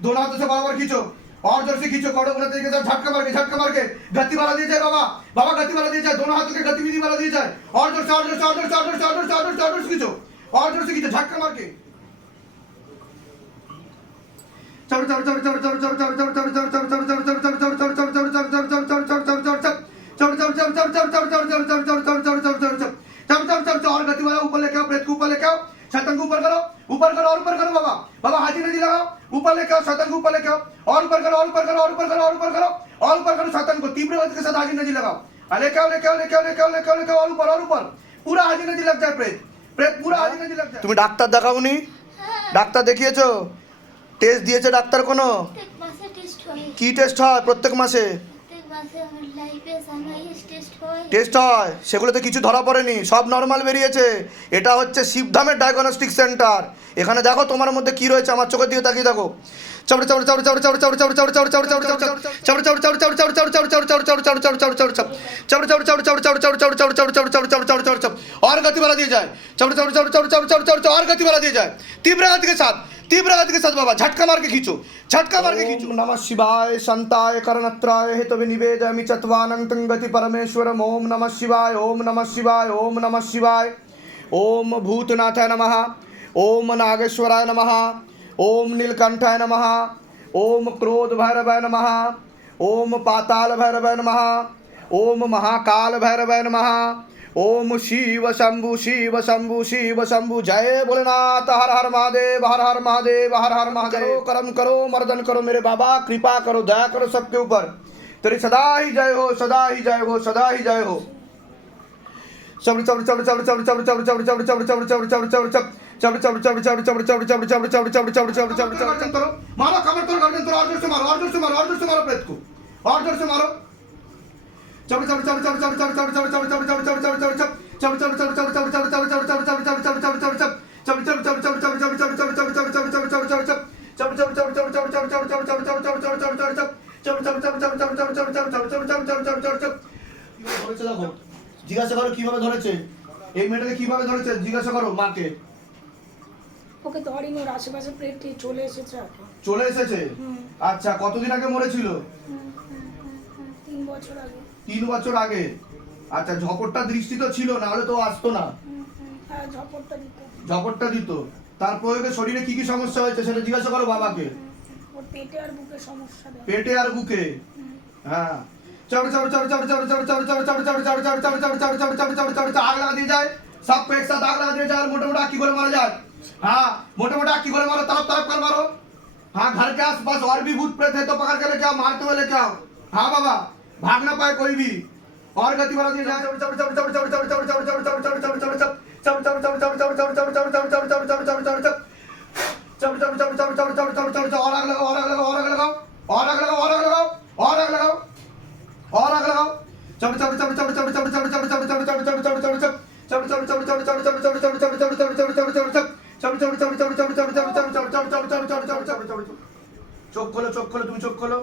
दोनों हाथों से बराबर खींचो और जोर से खींचो, कड़ों गति के साथ झटका मार के गति बढ़ा दी जाए बाबा, बाबा गति बढ़ा दी जाए, दोनों हाथों की गतिविधि बढ़ा दी जाए और जोर से खींचो और जोर से खींचो झटका मार के। और गति वाला ऊपर लेके आओ, प्रेत को ऊपर लेके आओ, शैतान को ऊपर करो और ऊपर करो बाबा, बाबा हाजी नदी लगाओ, ऊपर लेके आओ, शैतान को ऊपर लेके आओ और ऊपर करो शैतान को तीव्र गति के साथ हाजी नदी लगाओ, लेके आओ और ऊपर पूरा हाजी नदी लग जाए, प्रेत पूरा हाजी नदी लग जाए। তুমি ডাক্তার দেখাওনি? ডাক্তার দেখিয়েছো? টেস্ট দিয়েছে ডাক্তার কোনো? কি টেস্ট হয় প্রত্যেক মাসে? টেস্ট হয়, সেগুলোতে কিছু ধরা পড়েনি, সব নর্মাল বেরিয়েছে। এটা হচ্ছে শিবধামের ডায়াগনস্টিক সেন্টার। এখানে দেখো তোমার মধ্যে কি রয়েছে, আমার চোখের দিকে তাকিয়ে দেখো। और गति बढ़ा दी जाए, और गति बढ़ा दी जाए, तीव्र गति के साथ बाबा झटका मार के खींचो। नमः शिवाय शांताय करणत्राय हेतवे निवेदयामि चत्वानंतं गति परमेश्वरम। ओम नमः शिवाय, ओम नमः शिवाय, ओम नमः शिवाय। ओम भूतनाथाय नमः, ओम नागेश्वराय नमः, ओम नीलकंठाय नमः, ओम क्रोध भैरवाय नमः, ओम पाताल भैरवाय नमः, ओम महाकाल भैरवाय नमः, ओम शिव शंभु शिव शंभु शिव शंभु। जय भोलेनाथ, हर हर महादेव, हर हर महादेव, हर हर महादेव। कर्म करो, मर्दन करो मेरे बाबा, कृपा करो, दया करो सबके ऊपर, तेरी सदा ही जय हो, सदा ही जय हो, सदा ही जय हो। मारो कमर तोड़ गर्दन तोड़, और जोर से मारो प्रेत को, और जोर से मारो। জিজ্ঞাসা করো কিভাবে ধরেছে এই মেয়েটাকে, কিভাবে ধরেছে জিজ্ঞাসা করো মাকে। ওকে ধরিনি, ওর আশেপাশে প্লেটে চলে এসেছে। আচ্ছা, কতদিন আগে মরেছিল? 3 বছর আগে। 3 বছর আগে। আচ্ছা, ঝপটটা দৃষ্টি তো ছিল, না হলে তো আসতো না। হ্যাঁ, ঝপটটা দিত। তার প্রয়োগে শরীরে কি কি সমস্যা হয়েছে সেটা জিজ্ঞাসা করো বাবাকে। ওর পেটে আর বুকে সমস্যা। পেটে আর বুকে, হ্যাঁ। आग लगा दी जाए, सबको एक साथ आग लगा दिया जाए, मोटे मोटे आग की गोले मारा जाए। हाँ, मोटे मोटे आग की गोले मारो, तरफ कर मारो। हाँ, घर के आसपास और भी भूत प्रेत है तो पकड़ के लेके आओ, मारते हुए लेके आओ। हाँ बाबा, भाग ना पाए कोई भी, और गति बढ़ा दी जाए। और आग लगाओ। চোখ খোলো, তুমি চোখ খোলো।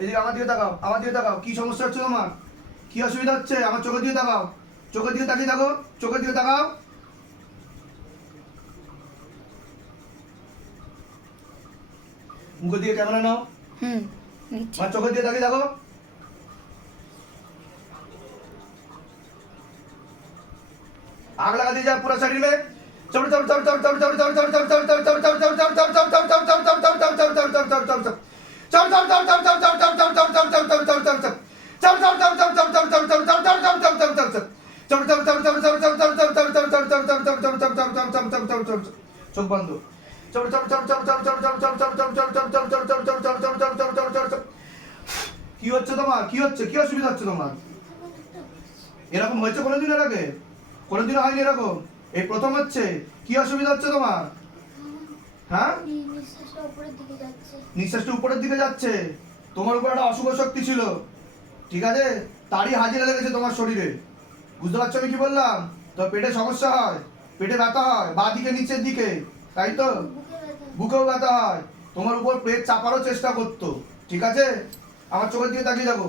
এদিকে আমার দিকে তাকাও, কি সমস্যা হচ্ছে তোমার, কি অসুবিধা হচ্ছে, আমার চোখের দিকে তাকাও, চোখের দিকে তাকিয়ে থাকো, চোখের দিকে তাকাও। মুখের দিকে ক্যামেরা নাও, আমার চোখের দিকে তাকিয়ে থাকো। आग लगा दी जाए पूरा शरीर में। चोख बंद। কি হচ্ছে তোমার, কি অসুবিধা হচ্ছে তোমার? এরকম হয়েছে কোনোদিন এর আগে? কোনোদিনও হয়নি এরকম, এই প্রথম হচ্ছে। কি অসুবিধা হচ্ছে তোমার? হ্যাঁ, নিঃশ্বাসটা উপরের দিকে যাচ্ছে। তোমার উপর একটা অশুভ শক্তি ছিল, ঠিক আছে, তারই হাজিরা লেগেছে তোমার শরীরে। বুঝতে পারছো আমি কি বললাম? তো পেটে সমস্যা হয়, পেটে ব্যথা হয়, বাঁ দিকে নিচের দিকে, তাই তো, বুকেও ব্যথা হয়। তোমার উপর পেট চাপারও চেষ্টা করতো, ঠিক আছে। আমার চোখের দিকে তাকিয়ে দেখো।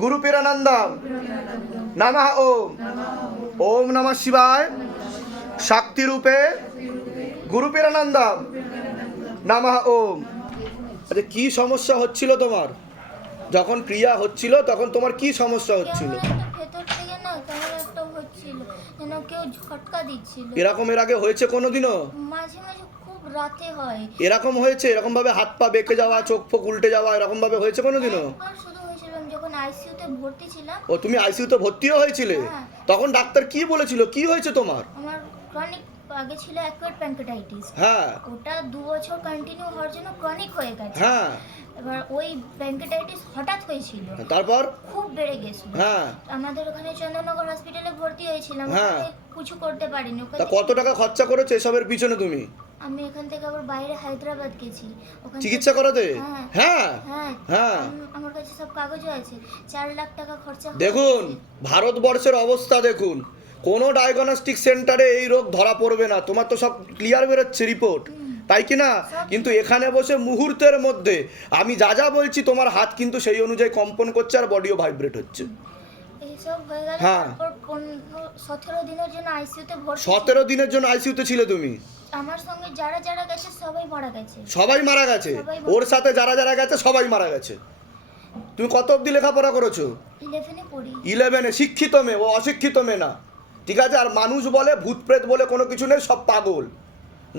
গুরুপিরানন্দম নমঃ ওম। ওম নমঃ শিবায় শক্তি রূপে গুরুপিরানন্দম নমঃ ওম। আচ্ছা, কি সমস্যা হচ্ছিল তোমার যখন ক্রিয়া হচ্ছিল তখন তোমার কি সমস্যা হচ্ছিল? কেমন একটা ভেতর থেকে না কেমন একটা হচ্ছিল, যেন কেউ ঝটকা দিচ্ছিল। এরকম এর আগে হয়েছে কোনোদিনও? মাঝে মাঝে খুব রাতে হয়। এরকম হয়েছে? এরকম ভাবে হাত পা বেঁকে যাওয়া, চোখ ফোক উল্টে যাওয়া, এরকম ভাবে হয়েছে কোনোদিনও? একবার শুধু হয়েছিলাম যখন আইসিইউতে ভর্তি ছিলাম। ও, তুমি আইসিইউতে ভর্তিও হয়েছিলে? হ্যাঁ। তখন ডাক্তার কি বলেছিল, কি হয়েছে তোমার? আমার ক্রনিক আগে ছিল অ্যাকুয়েট প্যাঙ্কেটাইটিস। হ্যাঁ ওটা 2 বছর কন্টিনিউ হওয়ার জন্য ক্রনিক হয়ে গেছে। হ্যাঁ। এবার ওই প্যাঙ্কেটাইটিস হঠাৎ হয়েছিল, তারপর? খুব বেড়ে গেছিল। হ্যাঁ। আমাদের ওখানে চন্দননগর হসপিটালে ভর্তি হয়েছিলাম। হ্যাঁ। ওখানে কিছু করতে পারিনি। ওখান তা থেকে- কত টাকা খরচা করেছো এসবের পিছনে তুমি আমি এখান থেকে আবার বাইরে হায়দ্রাবাদ গেছি। ওখান চিকিৎসা করাতে? হ্যাঁ। হ্যাঁ হ্যাঁ হ্যাঁ। আমার কাছে সব কাগজও আছে। 4 লাখ টাকা খরচা হয়েছে। দেখুন ভারতবর্ষের অবস্থা দেখুন, কোনো ডায়াগনস্টিক সেন্টারে এই রোগ ধরা পড়বে না। তোমার তো সব ক্লিয়ার বেরোচ্ছে রিপোর্ট, তাই কি না? কিন্তু এখানে বসে মুহূর্তের মধ্যে আমি যা যা বলছি তোমার হাত কিন্তু সেই অনুযায়ী কম্পন করছে আর বডিও ভাইব্রেট হচ্ছে। এইসব হয়ে গেল। হ্যাঁ। তারপর 17 দিনের জন্য আইসিইউতে ভর্তি। 17 দিনের জন্য আইসিইউতে ছিলে তুমি? আমার সঙ্গে যারা যারা গেছে সবাই মারা গেছে। সবাই মারা গেছে? সবাই মারা ওর সাথে যারা যারা গেছে সবাই মারা গেছে। তুমি কত অবধি লেখাপড়া করেছো? 11 এ পড়ি। 11-এ। শিক্ষিত মেয়ে, ও অশিক্ষিত মেয়ে না, ঠিক আছে? আর মানুষ বলে ভূত প্রেত বলে কোনো কিছু নেই, সব পাগল।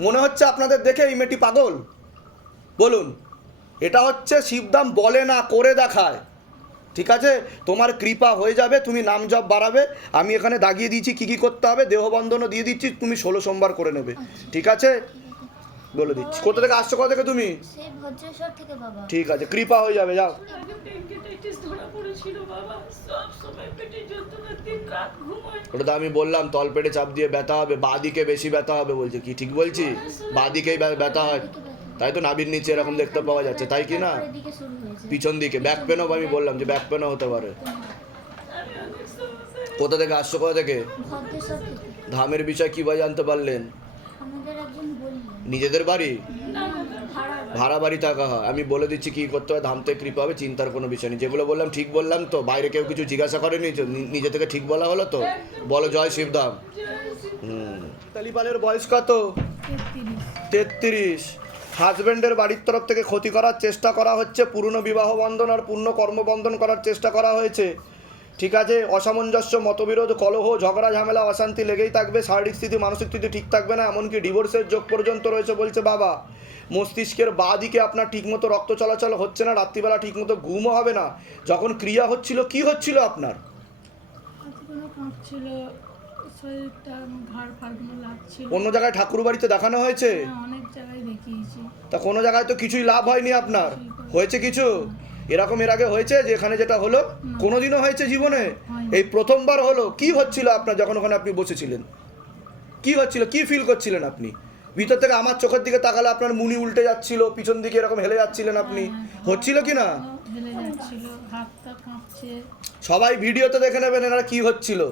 মনে হচ্ছে আপনাদের দেখে এই মেয়েটি পাগল? বলুন, এটা হচ্ছে শিবধাম বলে না, করে দেখায়, ঠিক আছে? তোমার কৃপা হয়ে যাবে, তুমি নাম জপ বাড়াবে। আমি এখানে দাগিয়ে দিয়েছি কি কি করতে হবে, দেহবন্ধনও দিয়ে দিচ্ছি, তুমি 16 সোমবার করে নেবে, ঠিক আছে? বলে দিচ্ছি। কোথা থেকে আসছো, কোথা থেকে তুমি? সেই ভদ্রেশ্বর থেকে বাবা। ঠিক আছে, কৃপা হয়ে যাবে, যাও। আগে প্যাঙ্কেটাইটিস ধরা পড়েছিল বাবা, সব সময় পেটে যন্ত্রণা, দিন রাত ঘুমোয়। ওটা তো আমি বললাম, তলপেটে চাপ দিয়ে ব্যথা হবে, বাঁদিকে বেশি ব্যথা হবে বলছে। কি ঠিক বলছি? বাঁদিকেই ব্যথা হয়, তাই তো? নাভির নিচে এরকম দেখতে পাওয়া যাচ্ছে, তাই কি না? তারপর এদিকে শুরু হয়েছে। পিছন দিকে ব্যাক পেনও, আমি বললাম যে ব্যাক পেনও হতে পারে। আমি অনেক সমস্যায় কোথা থেকে আসছো, কোথা থেকে? ভদ্রেশ্বর থেকে। ধামের বিষয় কীভাবে জানতে পারলেন? আমাদের একজন বললেন। নিজেদের বাড়ি? না ভাড়া ভাড়া বাড়ি থাকা হয়। আমি বলে দিচ্ছি কী করতে হবে, ধাম থেকে কৃপা হবে, চিন্তার কোনো বিষয় নেই। যেগুলো বললাম ঠিক বললাম তো? বাইরে কেউ কিছু জিজ্ঞাসা করেনি তো? নিজে থেকে ঠিক বলা হলো তো? বলো জয় শিবধাম। তালিপালের বয়স কত? 33। হাজব্যান্ডের বাড়ির তরফ থেকে ক্ষতি করার চেষ্টা করা হচ্ছে, পূর্ণ বিবাহ বন্ধন আর পূর্ণ কর্মবন্ধন করার চেষ্টা করা হয়েছে, ঠিক আছে? অসামঞ্জস্য, মতবিরোধ, কলহ, ঝগড়া ঝামেলা, অশান্তি লেগেই থাকবে। শারীরিক স্থিতি, মানসিক স্থিতি ঠিক থাকবে না, এমনকি ডিভোর্সের যোগ পর্যন্ত রয়েছে বলছে বাবা। মস্তিষ্কের বাঁ দিকে আপনার ঠিকমতো রক্ত চলাচল হচ্ছে না, রাত্রিবেলা ঠিকমতো ঘুমও হবে না। যখন ক্রিয়া হচ্ছিল কি হচ্ছিল আপনার? হাতগুলো কাঁপছিল, শরীরটা ঘাড় ফাড়গুলো লাগছিল। অন্য জায়গায় ঠাকুর বাড়িতে দেখানো হয়েছে? হ্যাঁ, অনেক জায়গায় দেখিয়েছি। তা কোনো জায়গায় তো কিছুই লাভ হয়নি আপনার। হয়েছে কিছু? এরকম এর আগে হয়েছে যে এখানে যেটা হলো? কোনোদিনও হয়েছে জীবনে? এই প্রথমবার হলো। কি হচ্ছিল আপনার যখন ওখানে আপনি বসেছিলেন? কি হচ্ছিল, কি ফিল করছিলেন আপনি? ভিতর থেকে আমার চোখের দিকে তাকালে আপনার মুনি উল্টে যাচ্ছিল, পিছন দিকে এরকম হেলে যাচ্ছিলেন আপনি, হচ্ছিল কি না? হেলে যাচ্ছিল, হাতটা কাঁপছে। সবাই ভিডিওতে দেখে নেবেন এনারা কি হচ্ছিল,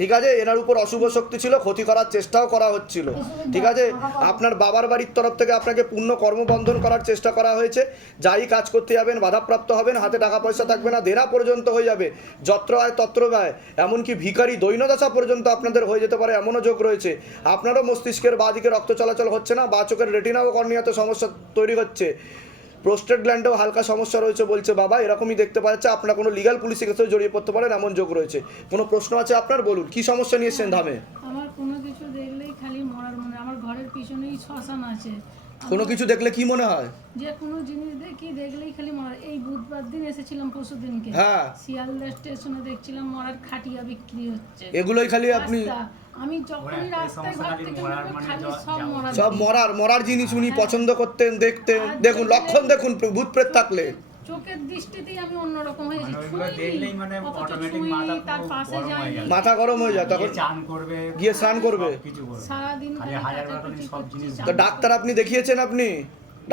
ঠিক আছে? এনার উপর অশুভ শক্তি ছিল, ক্ষতি করার চেষ্টাও করা হচ্ছিল, ঠিক আছে? আপনার বাবার বাড়ির তরফ থেকে আপনাকে পূর্ণ কর্মবন্ধন করার চেষ্টা করা হয়েছে। যাই কাজ করতে যাবেন বাধাপ্রাপ্ত হবেন, হাতে টাকা পয়সা থাকবে না, দেনা পর্যন্ত হয়ে যাবে, যত্র আয় তত্র ব্যয়, এমনকি ভিখারি দৈন্যদশা পর্যন্ত আপনাদের হয়ে যেতে পারে, এমনও যোগ রয়েছে। আপনারও মস্তিষ্কের বাঁ দিকে রক্ত চলাচল হচ্ছে না, বা চোখের রেটিনা ও কর্নিয়াতে সমস্যা তৈরি হচ্ছে, প্রোস্টেট গ্ল্যান্ডেও হালকা সমস্যা রয়েছে বলছে বাবা। এরকমই দেখতে পাওয়া যাচ্ছে। আপনার কোনো লিগাল পুলিশি কেসেও জড়িয়ে পড়তে পারেন, এমন যোগ রয়েছে। কোনো প্রশ্ন আছে আপনার? বলুন, কি সমস্যা নিয়ে এসেছেন ধামে? আমার কোনো কিছু দেখলেই খালি মরার মনে। আমার ঘরের পিছনেই শ্মশান আছে। কোনো কিছু দেখলে কি মনে হয়? যে কোনো জিনিস দেখলেই খালি মরার। এই বুধবার দিন এসেছিলাম, পরশু দিনকে হ্যাঁ। শিয়ালদা স্টেশনে দেখছিলাম মরার খাটিয়া বিক্রি হচ্ছে। এগুলোই খালি আপনি? রাস্তা। আমি যখনই রাস্তায় ঘর থেকে বেরোবো, খালি সব মরার। সব মরার জিনিস উনি পছন্দ করতেন, দেখতেন। দেখুন লক্ষণ দেখুন, ভূত প্রেত থাকলে চোখের দৃষ্টিতেই আমি অন্যরকম হয়েছি। ওইগুলো দেখলেই মানে অটোমেটিক মাথা তার পুরো পাশে গরম হয়ে যাই, যায়। মাথা গরম হয়ে যায়, তখন চান করবে, গিয়ে স্নান করবে। কিছু করবে। সারাদিন খালি হাজার বার করে সব জিনিস তো ডাক্তার আপনি দেখিয়েছেন? আপনি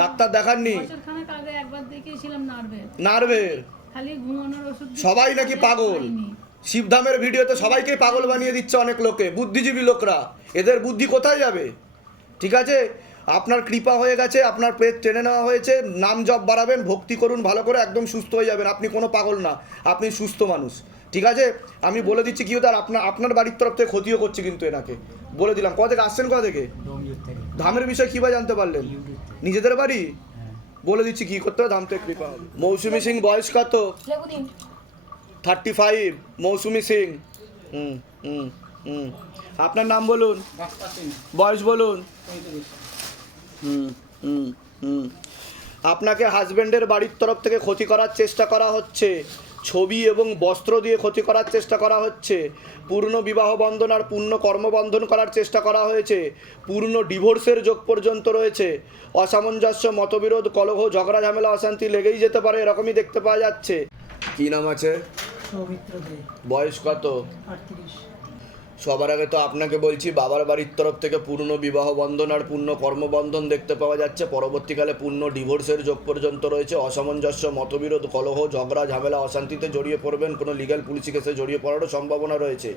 ডাক্তার দেখাননি? বছরখানেক আগে একবার দেখিয়েছিলাম নার্ভের। নার্ভের? খালি ঘুমানোর ওষুধ দিচ্ছে, সবাই নাকি পাগল? পাইনি। শিবধামের ভিডিওতে সবাইকে পাগল বানিয়ে দিচ্ছে অনেক লোকে, বুদ্ধিজীবী লোকরা। এদের বুদ্ধি কোথায় যাবে, ঠিক আছে? আপনার কৃপা হয়ে গেছে, আপনার পেট টেনে নেওয়া হয়েছে, নাম জপ বাড়াবেন, ভক্তি করুন ভালো করে, একদম সুস্থ হয়ে যাবেন। আপনি কোনো পাগল না, আপনি সুস্থ মানুষ, ঠিক আছে? আমি বলে দিচ্ছি কি হতো, আর আপনার বাড়ির তরফ থেকে ক্ষতিও করছে কিন্তু এনাকে বলে দিলাম। কোথা থেকে আসছেন, কোথা থেকে? ডোমজুর থেকে ধামের বিষয় কীভাবে জানতে পারলেন? ইউটিউব থেকে। নিজেদের বাড়ি? হ্যাঁ। বলে দিচ্ছি কী করতে হবে, ধাম থেকে কৃপা হবে। মৌসুমি সিং বয়স কত? 35। মৌসুমি সিং। হুম হুম হুম। আপনার নাম বলুন, বয়স বলুন। হুম হুম হুম। আপনাকে হাজব্যান্ডের বাড়ির তরফ থেকে ক্ষতি করার চেষ্টা করা হচ্ছে, ছবি এবং বস্ত্র দিয়ে ক্ষতি করার চেষ্টা করা হচ্ছে, পূর্ণ বিবাহ বন্ধন আর পূর্ণ কর্মবন্ধন করার চেষ্টা করা হয়েছে, পূর্ণ ডিভোর্সের যোগ পর্যন্ত রয়েছে, অসামঞ্জস্য, মতবিরোধ, কলহ, ঝগড়া ঝামেলা, অশান্তি লেগেই যেতে পারে, এরকমই দেখতে পাওয়া যাচ্ছে। কী নাম আছে? সৌমিত্র দে, বয়স কত? 38। সবার আগে তো আপনাকে বলছি, বাবার বাড়ির তরফ থেকে পূর্ণ বিবাহ বন্ধন আর পূর্ণ কর্মবন্ধন দেখতে পাওয়া যাচ্ছে, পরবর্তীকালে পূর্ণ ডিভোর্সের যোগ পর্যন্ত রয়েছে, অসামঞ্জস্য, মতবিরোধ, কলহ, ঝগড়া ঝামেলা, অশান্তিতে জড়িয়ে পড়বেন, কোনো লিগ্যাল পুলিশি কেসে জড়িয়ে পড়ারও সম্ভাবনা রয়েছে।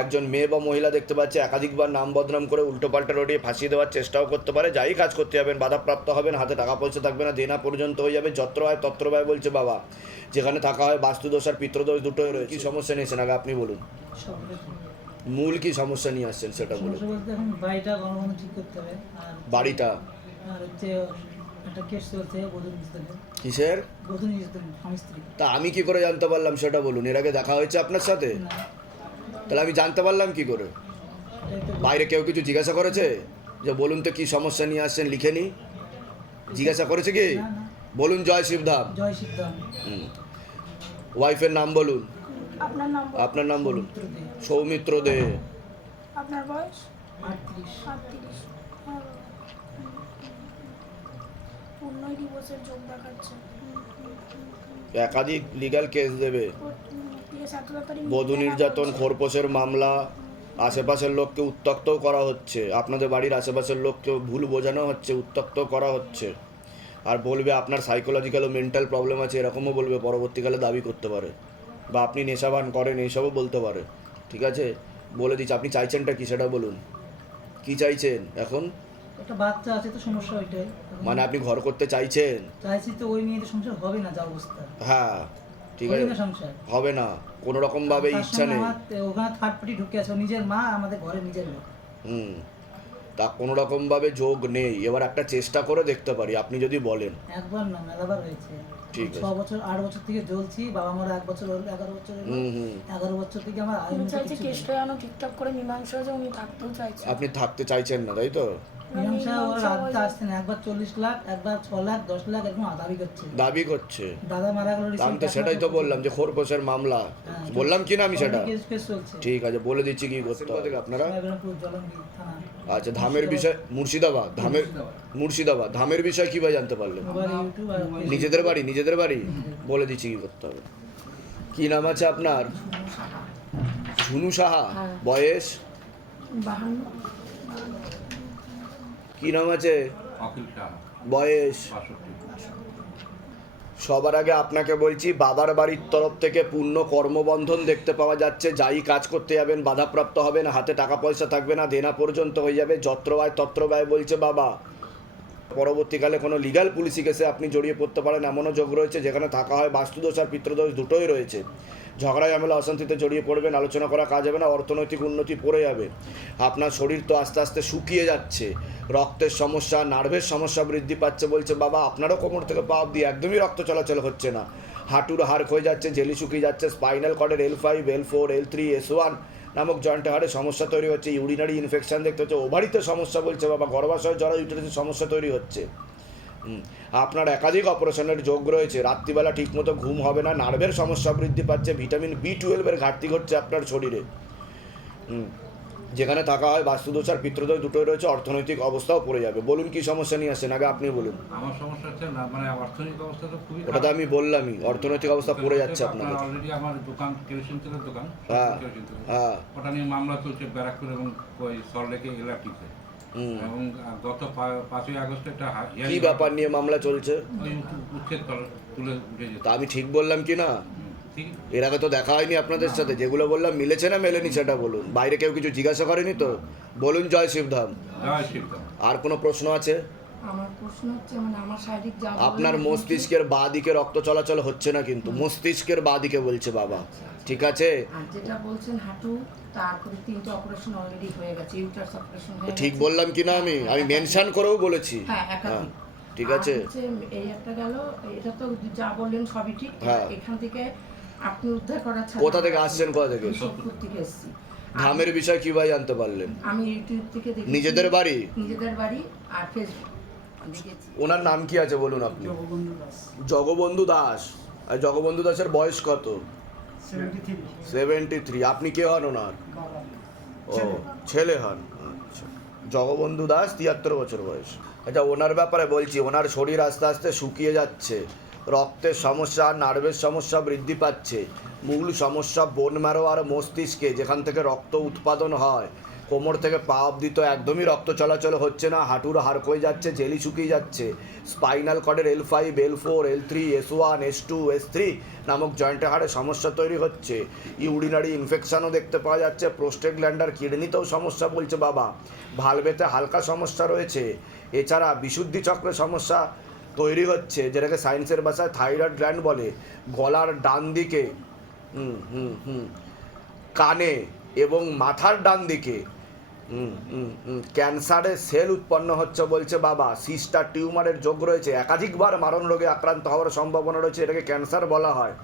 একজন মেয়ে বা মহিলা দেখতে পাচ্ছে একাধিকবার নাম বদনাম করে উল্টোপাল্টা রটিয়ে ফাঁসিয়ে দেওয়ার চেষ্টাও করতে পারে। যাই কাজ করতে যাবেন বাধাপ্রাপ্ত হবেন, হাতে টাকা পয়সা থাকবে না, দেনা পর্যন্ত হয়ে যাবে, যত্র হয় তত্র ব্যয় বলছে বাবা। যেখানে থাকা হয় বাস্তুদোষ আর পিতৃদোষ দুটোই রয়েছে। কী সমস্যা নিয়েছেন আগে আপনি বলুন, মূল কি সমস্যা নিয়ে আসছেন সেটা বলুন। সমস্যা বলতে এখন বাড়িটা ঘন ঘন ঠিক করতে হবে, আর বাড়িটা আর হচ্ছে একটা কেস চলছে বধূ নির্যাতনের। কিসের? বধূ নির্যাতন, স্বামী স্ত্রী। তা আমি কি করে জানতে পারলাম সেটা বলুন। এর আগে দেখা হয়েছে আপনার সাথে? না, তাহলে আমি জানতে পারলাম কি করে? এটাই তো বাইরে কেউ কিছু জিজ্ঞাসা করেছে যে বলুন তো কি সমস্যা নিয়ে আসছেন, লিখে নি? জিজ্ঞাসা করেছে কি? না, না। বলুন জয় শিবধাম। জয় সিদ্ধাম। ওয়াইফের নাম বলুন, আপনার নাম আপনার নাম বলুন। সৌমিত্র দে, সৌমিত্র দে। আপনার বয়স 38। 38। পূর্ণই ডিভোর্সের যোগ দেখাচ্ছে। একাধিক লিগ্যাল কেস দেবে, ঠিক আছে, এত তাড়াতাড়ি বধূ নির্যাতন, খোরপোশের মামলা, আশেপাশের লোককে উত্ত্যক্তও করা হচ্ছে, আপনাদের বাড়ির আশেপাশের লোককে ভুল বোঝানো হচ্ছে, উত্ত্যক্ত করা হচ্ছে। আর বলবে আপনার সাইকোলজিক্যাল ও মেন্টাল প্রবলেম আছে, এরকমও বলবে, পরবর্তীকালে দাবি করতে পারে, বা আপনি নেশাবান করেন এইসবও বলতে পারে। ঠিক আছে, বলে দিচ্ছি। আপনি চাইছেনটা কি সেটা বলুন, কি চাইছেন এখন? একটা বাচ্চা আছে তো, সমস্যা ওইটাই। এখন মানে আপনি ঘর করতে চাইছেন? চাইছি তো, ওই নিয়ে তো সংসার হবে না, যা অবস্থা। হ্যাঁ ঠিক হবে আছে, না সংসার। হবে না, কোনো রকমভাবে তার ইচ্ছা সঙ্গে নেই। ওখানে থার্ড পার্টি ঢুকে আছে, ও নিজের মা, আমাদের ঘরে নিজের লোক। হুম, তা কোনো রকমভাবে যোগ নেই। এবার একটা চেষ্টা করে দেখতে পারি, আপনি যদি বলেন। একবার না, মেলাবার হয়েছে। ঠিক আছে। 6 বছর 8 বছর থেকে জ্বলছি, বাবা মারা 1 বছর হলো, 11 বছর হলো। হুম হুম। 11 বছর থেকে আমার উনি আইন চাইছে কেসটা যেন ঠিকঠাক করে মীমাংসা হয়ে যায়, উনি থাকতেও চাইছে। আপনি থাকতে চাইছেন না, তাই তো? মীমাংসা ওরা রাখতে আসছে না, একবার 40 লাখ, একবার 6 লাখ, 10 লাখ এরকম দাবি করছে। দাবি করছে। দাদা মারা গেল তা আমি তো সেটাই তো বললাম যে খোরপোশের মামলা, হ্যাঁ, বললাম কি না আমি সেটা? কেস চলছে। ঠিক আছে, বলে দিচ্ছি কি করতে হবে আপনারা। রায়বেরমপুর জলঙ্গি থানা। আচ্ছা, ধামের বিষয় মুর্শিদাবাদ, মুর্শিদাবাদ ধামের বিষয় কিভাবে জানতে পারলেন? মোবাইল, ইউটিউব আর ফেসবুক। নিজেদের বাড়ি বলে দিচ্ছি কি করতে হবে। কি নাম আছে আপনার? ঝুনু সাহা। বয়স? 52। কি নাম আছে? অখিল শাহ, বয়স? 62। সবার আগে আপনাকে বলছি, বাবার বাড়ির তরফ থেকে পূর্ণ কর্মবন্ধন দেখতে পাওয়া যাচ্ছে। যাই কাজ করতে যাবেন বাধাপ্রাপ্ত হবেন, হাতে টাকা পয়সা থাকবে না, দেনা পর্যন্ত হয়ে যাবে, যত্র ব্যয় তত্র ব্যয় বলছে বাবা। পরবর্তীকালে কোনো লিগ্যাল পুলিশি কেসে আপনি জড়িয়ে পড়তে পারেন, এমনও যোগ রয়েছে যেখানে থাকা হয় বাস্তুদোষ আর পিতৃদোষ দুটোই রয়েছে। ঝগড়া ঝামেলা অশান্তিতে জড়িয়ে পড়বেন, আলোচনা করা কাজ হবে না, অর্থনৈতিক উন্নতি পড়ে যাবে। আপনার শরীর তো আস্তে আস্তে শুকিয়ে যাচ্ছে, রক্তের সমস্যা, নার্ভের সমস্যা বৃদ্ধি পাচ্ছে বলছে বাবা। আপনারও কোমর থেকে পা অবধি একদমই রক্ত চলাচল হচ্ছে না, হাঁটুর হাড় ক্ষয়ে যাচ্ছে, জেলি শুকিয়ে যাচ্ছে, spinal কর্ডের L5, L4, L3, S1 নামক জয়েন্টে হাড়ে সমস্যা তৈরি হচ্ছে, ইউরিনারি ইনফেকশন দেখতে হচ্ছে, ওভারিতে সমস্যা বলছে বাবা, গর্ভাশয় জরা ইউটেরাসে সমস্যা তৈরি হচ্ছে। আপনার একাধিক অপারেশনের যোগ রয়েছে, রাত্রিবেলা ঠিকমতো ঘুম হবে না, নার্ভের সমস্যা বৃদ্ধি পাচ্ছে, ভিটামিন B12 ঘাটতি ঘটছে আপনার শরীরে। যেখানে থাকা হয় বাস্তুদোষ আর পিতৃদোষ দুটোই রয়েছে, অর্থনৈতিক অবস্থাও পড়ে যাবে। বলুন কি সমস্যা নিয়ে আসছেন, আগে আপনি বলুন। আমার সমস্যা হচ্ছে না, মানে অর্থনৈতিক অবস্থা তো খুবই ওটা তো আমি বললামই, অর্থনৈতিক অবস্থা পড়ে যাচ্ছে আপনাদের। অলরেডি আমার দোকান, কেরোসিন তেলের দোকান, হ্যাঁ কেরোসিন তেলের। হ্যাঁ। ওটা নিয়ে মামলা চলছে ব্যারাকপুর এবং ওই সল্টলেকে এলআরটিতে। এবং গত 5ই আগস্ট একটা কি ব্যাপার নিয়ে মামলা চলছে? উচ্ছেদ তুলে উঠে যেত। তা আমি ঠিক বললাম কি না? ঠিক এর আগে তো দেখা হয়নি আপনাদের সাথে, যেগুলো বললাম মিলেছে না মেলেনি সেটা বলুন। বাইরে কেউ কিছু জিজ্ঞাসা করেনি তো? বলুন জয় শিবধাম। জয় শিবধাম। আর কোনো প্রশ্ন আছে? আমার প্রশ্ন হচ্ছে মানে আমার শারীরিক যা আপনার মস্তিষ্কের বাঁ দিকে রক্ত চলাচল হচ্ছে না, কিন্তু মস্তিষ্কের বাঁ দিকে বলছে বাবা, ঠিক আছে? আর যেটা বলছেন হাঁটু, তারপরে 3টে অপারেশন অলরেডি হয়ে গেছে, ইউটারাস অপারেশন হয়ে ঠিক গেছে। বললাম কি না? আমি মেনশন করেও বলেছি। হ্যাঁ, একাধিক। ঠিক আর আছে। হচ্ছে এই একটা গেল, এটা তো যা বললেন সবই ঠিক। হ্যাঁ। এখান থেকে আপনি উদ্ধার করার ছাড়া কোথা থেকে আসছেন, কোথা থেকে? সোদপুর থেকে এসেছি। ধামের বিষয় কিভাবে জানতে পারলেন? আমি ইউটিউব থেকে দেখেছি। নিজেদের বাড়ি? নিজেদের বাড়ি আর ফেসবুক দেখেছি। ওনার নাম কি আছে বলুন আপনি? জগবন্ধু দাস, জগবন্ধু দাস। আর জগবন্ধু দাসের বয়স কত? 73। 73। আপনি কে হন ওনার? বাবা, ও, ছেলে হন। আচ্ছা, জগবন্ধু দাস 73 বছর বয়স। আচ্ছা, ওনার ব্যাপারে বলছি, ওনার শরীর আস্তে আস্তে শুকিয়ে যাচ্ছে, রক্তের সমস্যা, নার্ভের সমস্যা বৃদ্ধি পাচ্ছে, মূল সমস্যা বোন ম্যারো আর মস্তিষ্কে, যেখান থেকে রক্ত উৎপাদন হয়। কোমর থেকে পা অবধি তো একদমই রক্ত চলাচল হচ্ছে না, হাঁটুর হাড় হয়ে যাচ্ছে, জেলি শুকিয়ে যাচ্ছে, spinal কর্ডের L5, L4, L3, S1, S2, S3 নামক জয়েন্টে হাড়ে সমস্যা তৈরি হচ্ছে, ইউরিনারি ইনফেকশনও দেখতে পাওয়া যাচ্ছে, প্রোস্টেট গ্ল্যান্ডার কিডনিতেও সমস্যা বলছে বাবা, ভালভেতে হালকা সমস্যা রয়েছে, এছাড়া বিশুদ্ধি চক্রে সমস্যা তৈরি হচ্ছে, যেটাকে সায়েন্সের ভাষায় থাইরয়েড গ্ল্যান্ড বলে, গলার ডান দিকে, কানে এবং মাথার ডান দিকে ক্যান্সারের সেল উৎপন্ন হচ্ছে বলছে বাবা, সিস্টার টিউমারের যোগ রয়েছে, একাধিকবার মারণ রোগে আক্রান্ত হওয়ার সম্ভাবনা রয়েছে, এটাকে ক্যান্সার বলা হয়,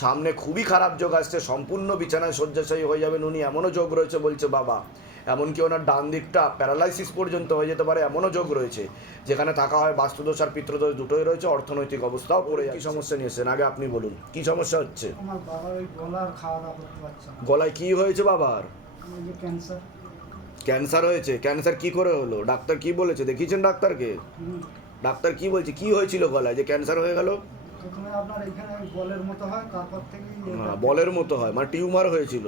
সামনে খুবই খারাপ যোগ আসছে, সম্পূর্ণ বিছানায় শয্যাশায়ী হয়ে যাবেন উনি, এমনও যোগ রয়েছে বলছে বাবা, এমনকি ওনার ডান দিকটা প্যারালাইসিস পর্যন্ত হয়ে যেতে পারে, এমনও যোগ রয়েছে, যেখানে থাকা হয় বাস্তুদোষ আর পিতৃদোষ দুটোই রয়েছে, অর্থনৈতিক অবস্থাও পড়ে। কি সমস্যা নিয়েছেন আগে আপনি বলুন, কি সমস্যা হচ্ছে? আমার বাবার ওই গলার খাওয়া দাওয়া করতে পারছে না। গলায় কি হয়েছে বাবার? ওই যে ক্যান্সার। ক্যান্সার হয়েছে? ক্যান্সার কি করে হলো? ডাক্তার কি বলেছে? দেখিয়েছেন ডাক্তারকে? ডাক্তার কি বলছে, কি হয়েছিল গলায় যে ক্যান্সার হয়ে গেল? প্রথমে আপনার এখানে বলের মতো হয়, তারপর থেকে হ্যাঁ, বলের মতো হয়, মানে টিউমার হয়েছিল,